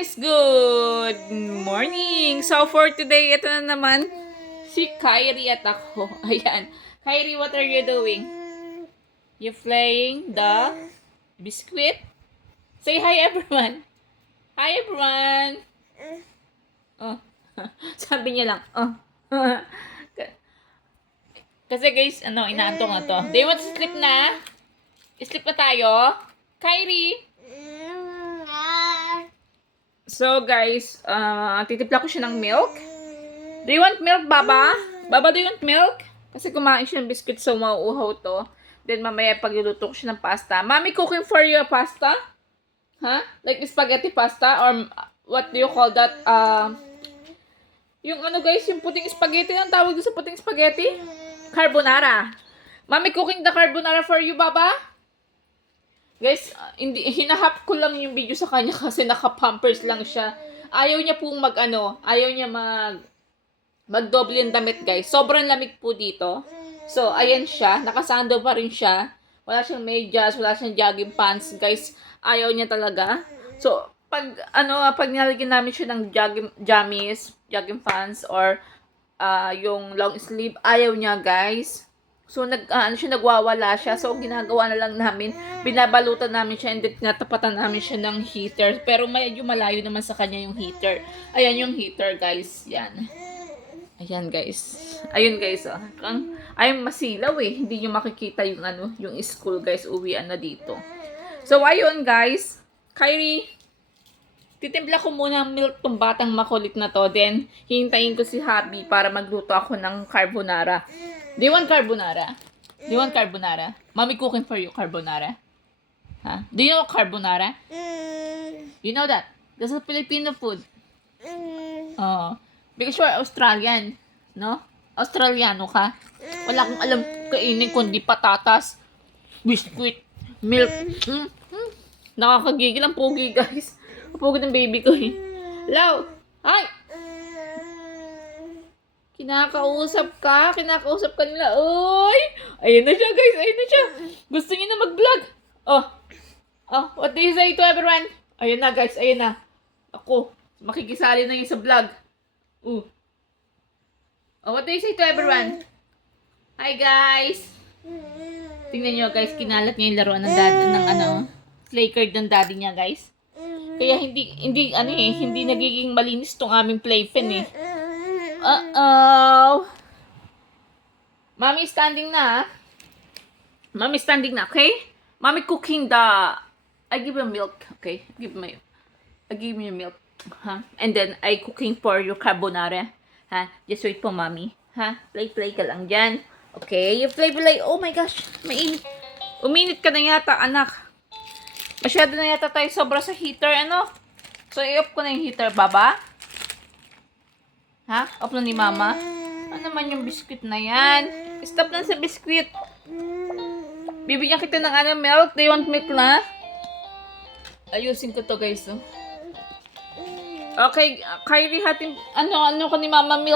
guys! Good morning! So for today, ito na naman si Kyrie at ako. Ayan. Kyrie, what are you doing? You playing the biscuit? Say hi everyone! Hi everyone! Oh. Sabi niya lang, oh. Kasi guys, inaantong na to. Do you want to sleep na? Sleep na tayo? Kyrie! So guys, titimpla ko siya ng milk. Do you want milk, Baba? Baba, do you want milk? Kasi kumain siya ng biscuit, so mauuhaw to. Then mamaya pagluluto ko siya ng pasta. Mommy cooking for you a pasta? Huh? Like spaghetti pasta? Or what do you call that? Yung guys, yung puting spaghetti. Ang tawag doon sa puting spaghetti? Carbonara. Mommy cooking the carbonara for you, Baba? Guys, hinahap ko lang yung video sa kanya kasi naka-pampers lang siya. Ayaw niya pong ayaw niya magdoble yung damit, guys. Sobrang lamig po dito. So, ayan siya. Nakasando pa rin siya. Wala siyang medyas, wala siyang jogging pants, guys. Ayaw niya talaga. So, pag nilagyan namin siya ng jogging pants, or yung long sleeve, ayaw niya, guys. So, nagwawala siya. So, ginagawa na lang namin, binabalutan namin siya, and then natapatan namin siya ng heater. Pero medyo malayo naman sa kanya yung heater. Ayan yung heater, guys. Yan. Ayan, guys. Ayun, guys. Oh. Ay, masilaw eh. Hindi nyo makikita yung yung school, guys. Uwian na dito. So, ayun, guys. Kyrie, titimpla ko muna ng milk tong batang makulit na to. Then, hihintayin ko si Happy para magluto ako ng carbonara. Do you want carbonara? Do you want carbonara? Mommy cooking for you carbonara. Huh? Do you know carbonara? You know that? That's a Filipino food. Oh, because you're Australian, no? Australiano ka. Wala akong alam kainin kundi patatas, biscuit, milk. Nakakagigil ang pogi, guys. Ang pogi ng baby ko eh. Hello? Hi! Kinakausap ka nila. Oy! Ayun na siya, guys. Ayun na siya. Gusto niya na mag-vlog. Oh, what do you say to everyone? Ayun na, guys. Ayun na. Ako, makikisali na yun sa vlog. Oh, what do you say to everyone? Hi, guys. Tingnan nyo, guys. Kinalat niya yung laruan ng daddy, play card ng daddy niya, guys. Kaya hindi nagiging malinis tong aming playpen eh. Mommy standing na. Mommy standing na, okay? Mommy cooking I give you milk, okay? I give you milk, huh? And then I cooking for your carbonara, huh? Just wait po, mommy, huh? Play ka lang dyan. Okay, you play. Oh my gosh, mainit. Uminit ka na yata, anak. Masyado na yata tayo sobra sa heater, So, i-off ko na yung heater, Baba. Ha? Off na ni Mama? Ano naman yung biscuit na yan? Stop na sa biscuit. Bibigyan kita ng milk. Do you want milk na? Ayusin ko to, guys. Oh. Okay, Kyrie, hatin, ko ni Mama milk.